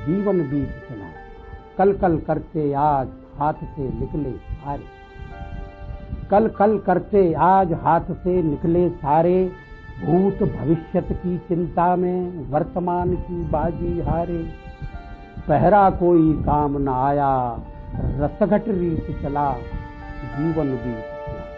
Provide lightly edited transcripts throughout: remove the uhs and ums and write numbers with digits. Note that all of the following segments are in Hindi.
जीवन बीत चला, कल कल करते आज हाथ से निकले सारे, कल कल करते आज हाथ से निकले सारे, भूत भविष्यत की चिंता में वर्तमान की बाजी हारे, पहरा कोई काम न आया, रसघट रीत चला, जीवन बीत चला।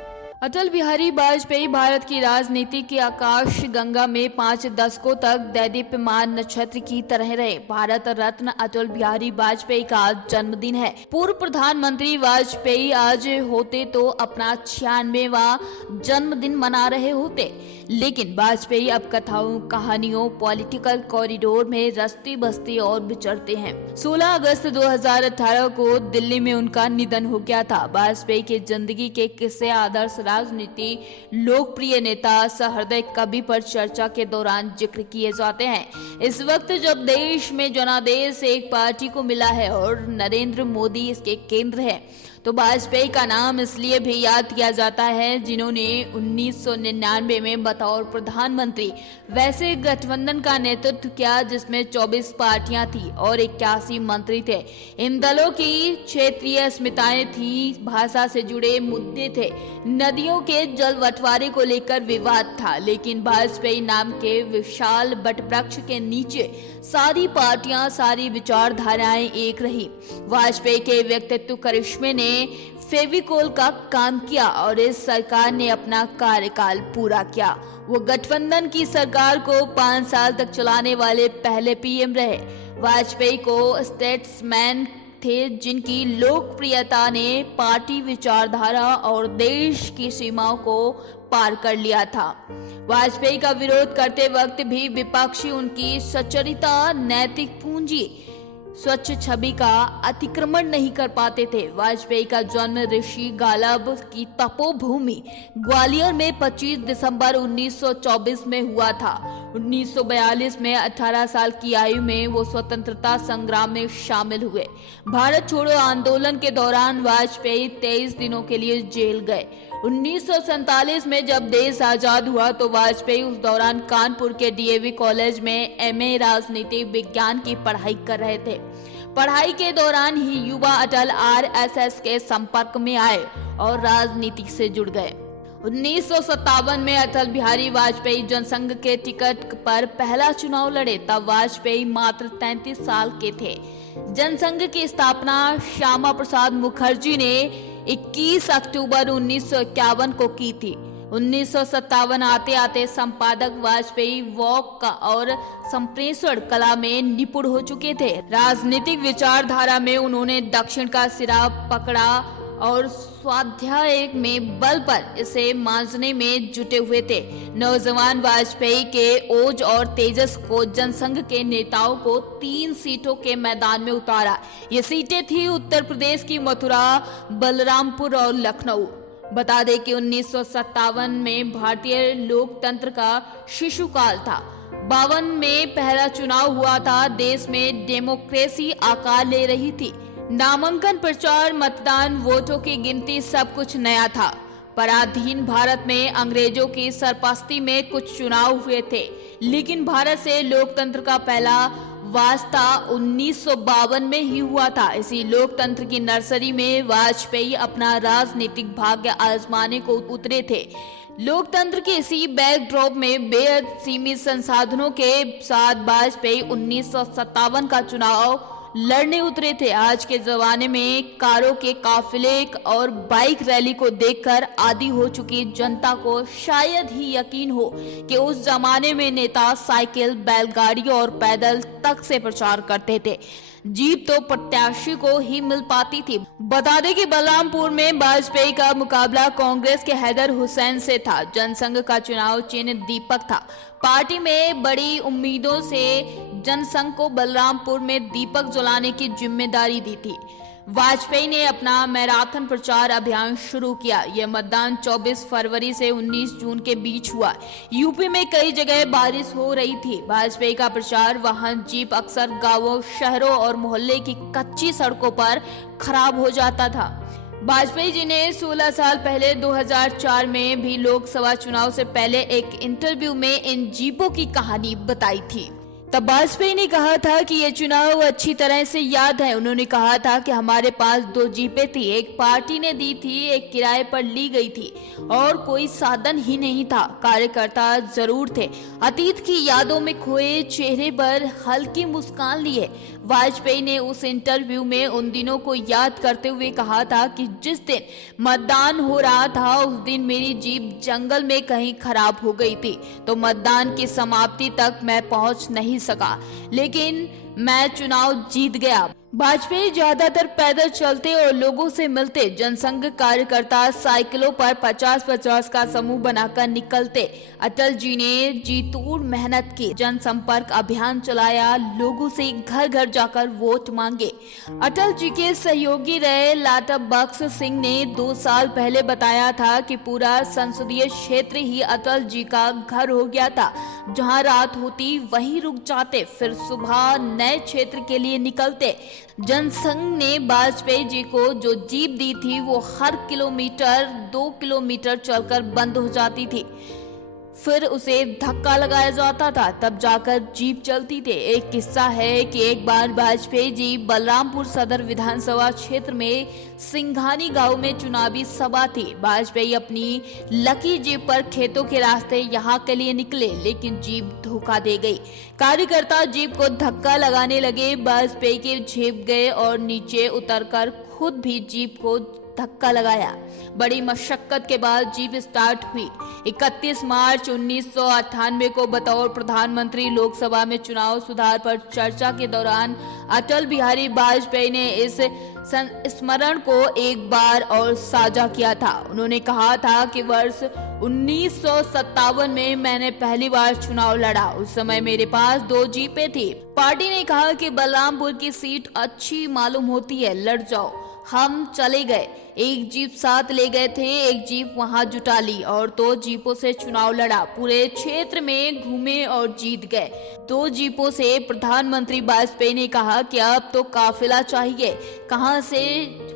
अटल बिहारी वाजपेयी भारत की राजनीति की आकाश गंगा में 5 दशकों तक दैदीप्यमान नक्षत्र की तरह रहे। भारत रत्न अटल बिहारी वाजपेयी का आज जन्मदिन है। पूर्व प्रधानमंत्री वाजपेयी आज होते तो अपना 96वां जन्मदिन मना रहे होते, लेकिन वाजपेयी अब कथाओं, कहानियों, पॉलिटिकल कॉरिडोर में रस्ती बस्ती और विचरते हैं। 16 अगस्त 2018 को दिल्ली में उनका निधन हो गया था। वाजपेयी के जिंदगी के किस्से, आदर्श, राजनीति, लोकप्रिय नेता, सहृदय कवि पर चर्चा के दौरान जिक्र किए जाते हैं। इस वक्त जब देश में जनादेश एक पार्टी को मिला है और नरेंद्र मोदी इसके केंद्र है, तो वाजपेयी का नाम इसलिए भी याद किया जाता है जिन्होंने 1999 में बतौर प्रधानमंत्री वैसे गठबंधन का नेतृत्व किया जिसमें 24 पार्टियां थी और 81 मंत्री थे। इन दलों की क्षेत्रीय अस्मिताएं थी, भाषा से जुड़े मुद्दे थे, नदियों के जल बंटवारे को लेकर विवाद था, लेकिन वाजपेयी नाम के विशाल वटवृक्ष के नीचे सारी पार्टियां, सारी विचारधाराएं एक रही। वाजपेयी के व्यक्तित्व करिश्मे ने फेविकोल का काम किया और इस सरकार ने अपना कार्यकाल पूरा किया। वो गठबंधन की सरकार को 5 साल तक चलाने वाले पहले पीएम रहे। वाजपेयी को स्टेट्समैन थे जिनकी लोकप्रियता ने पार्टी विचारधारा और देश की सीमाओं को पार कर लिया था। वाजपेयी का विरोध करते वक्त भी विपक्षी उनकी सच्चरिता, नैतिक पूंजी, स्वच्छ छवि का अतिक्रमण नहीं कर पाते थे। वाजपेयी का जन्म ऋषि गालब की तपोभूमि ग्वालियर में 25 दिसंबर 1924 में हुआ था। 1942 में 18 साल की आयु में वो स्वतंत्रता संग्राम में शामिल हुए। भारत छोड़ो आंदोलन के दौरान वाजपेयी 23 दिनों के लिए जेल गए। 1947 में जब देश आजाद हुआ तो वाजपेयी उस दौरान कानपुर के डीएवी कॉलेज में एमए राजनीति विज्ञान की पढ़ाई कर रहे थे। पढ़ाई के दौरान ही युवा अटल आरएसएस के संपर्क में आए और राजनीति से जुड़ गए। 1957 में अटल बिहारी वाजपेयी जनसंघ के टिकट पर पहला चुनाव लड़े। तब वाजपेयी मात्र 33 साल के थे। जनसंघ की स्थापना श्यामा प्रसाद मुखर्जी ने 21 अक्टूबर 1951 को की थी। 1957 आते आते संपादक वाजपेयी वॉक का और संप्रेषण कला में निपुण हो चुके थे। राजनीतिक विचारधारा में उन्होंने दक्षिण का सिरा पकड़ा और स्वाध्याय में बल पर इसे मांझने में जुटे हुए थे। नौजवान वाजपेयी के ओज और तेजस को जनसंघ के नेताओं को 3 सीटों के मैदान में उतारा। ये सीटें थी उत्तर प्रदेश की मथुरा, बलरामपुर और लखनऊ। बता दें कि 1957 में भारतीय लोकतंत्र का शिशुकाल था। 52 में पहला चुनाव हुआ था। देश में डेमोक्रेसी आकार ले रही थी। नामांकन, प्रचार, मतदान, वोटों की गिनती, सब कुछ नया था। पराधीन भारत में अंग्रेजों की सरपरस्ती में कुछ चुनाव हुए थे, लेकिन भारत से लोकतंत्र का पहला वास्ता 1952 में ही हुआ था। इसी लोकतंत्र की नर्सरी में वाजपेयी अपना राजनीतिक भाग्य आजमाने को उतरे थे। लोकतंत्र के इसी बैकड्रॉप में बेहद सीमित संसाधनों के साथ वाजपेयी 1957 का चुनाव लड़ने उतरे थे। आज के जमाने में कारों के काफिले और बाइक रैली को देखकर आदी हो चुकी जनता को शायद ही यकीन हो कि उस जमाने में नेता साइकिल, बैलगाड़ी और पैदल तक से प्रचार करते थे। जीप तो प्रत्याशी को ही मिल पाती थी। बता दें कि बलरामपुर में वाजपेयी का मुकाबला कांग्रेस के हैदर हुसैन से था। जनसंघ का चुनाव चिन्ह दीपक था। पार्टी में बड़ी उम्मीदों से जनसंघ को बलरामपुर में दीपक जलाने की जिम्मेदारी दी थी। वाजपेयी ने अपना मैराथन प्रचार अभियान शुरू किया। यह मतदान 24 फरवरी से 19 जून के बीच हुआ। यूपी में कई जगह बारिश हो रही थी। वाजपेयी का प्रचार वाहन, जीप अक्सर गांवों, शहरों और मोहल्ले की कच्ची सड़कों पर खराब हो जाता था। वाजपेयी जी ने 16 साल पहले 2004 में भी लोकसभा चुनाव से पहले एक इंटरव्यू में इन जीपों की कहानी बताई थी तब वाजपेयी ने कहा था कि ये चुनाव अच्छी तरह से याद है। उन्होंने कहा था कि हमारे पास 2 जीपें थी, एक पार्टी ने दी थी, एक किराए पर ली गई थी और कोई साधन ही नहीं था। कार्यकर्ता जरूर थे। अतीत की यादों में खोए चेहरे पर हल्की मुस्कान लिए वाजपेयी ने उस इंटरव्यू में उन दिनों को याद करते हुए कहा था कि जिस दिन मतदान हो रहा था उस दिन मेरी जीप जंगल में कहीं खराब हो गई थी, तो मतदान की समाप्ति तक मैं पहुंच नहीं सका, लेकिन मैं चुनाव जीत गया। वाजपेयी ज्यादातर पैदल चलते और लोगों से मिलते। जनसंघ कार्यकर्ता साइकिलों पर 50-50 का समूह बनाकर निकलते। अटल जी ने जी तोड़ मेहनत की, जनसंपर्क अभियान चलाया, लोगों से घर घर जाकर वोट मांगे। अटल जी के सहयोगी रहे लाटा बख्श सिंह ने 2 साल पहले बताया था कि पूरा संसदीय क्षेत्र ही अटल जी का घर हो गया था। जहां रात होती वहीं रुक जाते, फिर सुबह नए क्षेत्र के लिए निकलते। जनसंघ ने वाजपेयी जी को जो जीप दी थी वो हर किलोमीटर 2 किलोमीटर चलकर बंद हो जाती थी, फिर उसे धक्का लगाया जाता था, तब जाकर जीप चलती थी। एक किस्सा है कि एक बार वाजपेयी जी बलरामपुर सदर विधानसभा क्षेत्र में सिंघानी गांव में चुनावी सभा थी। वाजपेयी अपनी लकी जीप पर खेतों के रास्ते यहाँ के लिए निकले, लेकिन जीप धोखा दे गई। कार्यकर्ता जीप को धक्का लगाने लगे, वाजपेयी के झेप गए और नीचे उतरकर खुद भी जीप को धक्का लगाया। बड़ी मशक्कत के बाद जीप स्टार्ट हुई। 31 मार्च 1998 को बतौर प्रधानमंत्री लोकसभा में चुनाव सुधार पर चर्चा के दौरान अटल बिहारी वाजपेयी ने इस स्मरण को एक बार और साझा किया था। उन्होंने कहा था कि वर्ष 1957 में मैंने पहली बार चुनाव लड़ा। उस समय मेरे पास 2 जीपें थी। पार्टी ने कहा कि बलरामपुर की सीट अच्छी मालूम होती है, लड़ जाओ। हम चले गए, एक जीप साथ ले गए थे, एक जीप वहां जुटा ली और 2 जीपों से चुनाव लड़ा। पूरे क्षेत्र में घूमे और जीत गए। 2 जीपों से प्रधानमंत्री वाजपेयी ने कहा कि अब तो काफिला चाहिए, कहां से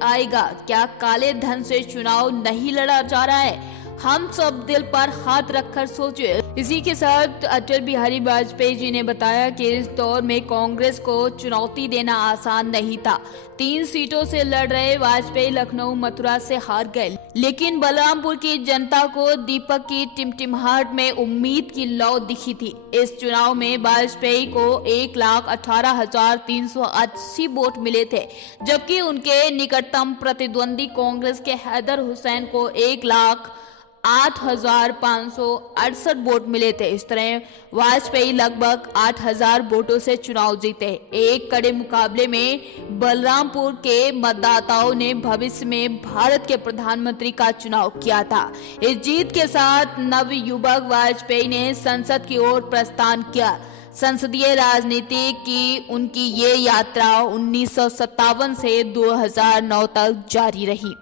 आएगा? क्या काले धन से चुनाव नहीं लड़ा जा रहा है? हम सब दिल पर हाथ रखकर सोचे। इसी के साथ अटल बिहारी वाजपेयी जी ने बताया कि इस दौर में कांग्रेस को चुनौती देना आसान नहीं था। 3 सीटों से लड़ रहे वाजपेयी लखनऊ मथुरा से हार गए, लेकिन बलरामपुर की जनता को दीपक की टिमटिमाहट में उम्मीद की लौ दिखी थी। इस चुनाव में वाजपेयी को 1,18,380 वोट मिले थे, जबकि उनके निकटतम प्रतिद्वंदी कांग्रेस के हैदर हुसैन को 1,08,568 वोट मिले थे। इस तरह वाजपेयी लगभग 8,000 वोटों से चुनाव जीते। एक कड़े मुकाबले में बलरामपुर के मतदाताओं ने भविष्य में भारत के प्रधानमंत्री का चुनाव किया था। इस जीत के साथ नवयुवक वाजपेयी ने संसद की ओर प्रस्थान किया। संसदीय राजनीति की उनकी ये यात्रा 1957 से 2009 तक जारी रही।